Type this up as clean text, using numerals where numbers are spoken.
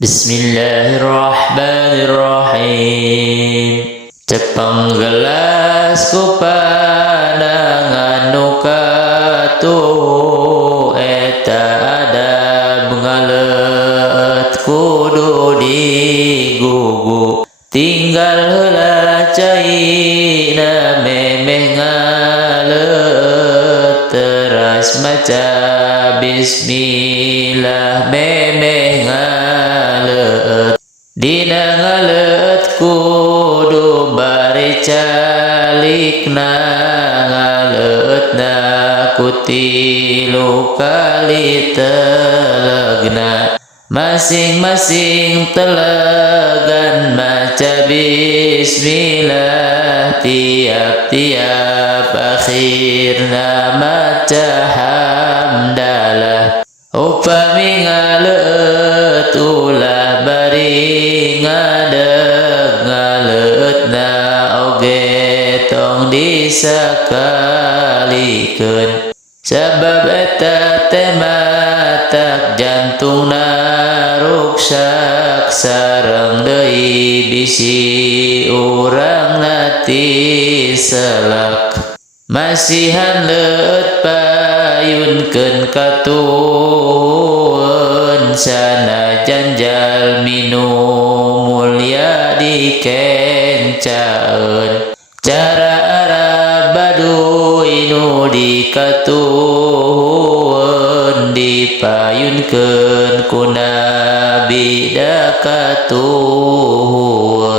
Bismillahirrahmanirrahim. Cepeng gelas ku pandangan nu katuh eta adab ngaleut kudu digugu. Tinggal heula caina memeh ngaleut teras maca bismillah memeh ngaleut. Dina ngaleut kudu bari calikna ngaleutna kutilu kali telegna. Masing-masing telegan maca bismillah tiap-tiap akhirna maca hamdalah. Upami ngaleut ulah bari ngadeg ngaleutna oge tong disakalikeun. Sabab eta teh matak jantungna ruksak sareng deui bisi urangna ti selak. Masihan leut payunkeun katueun sanajan jalmi nu mulya dikencaeun. Cara Arab Baduy nu dikatueun dipayunkeun ku Nabi da katueun.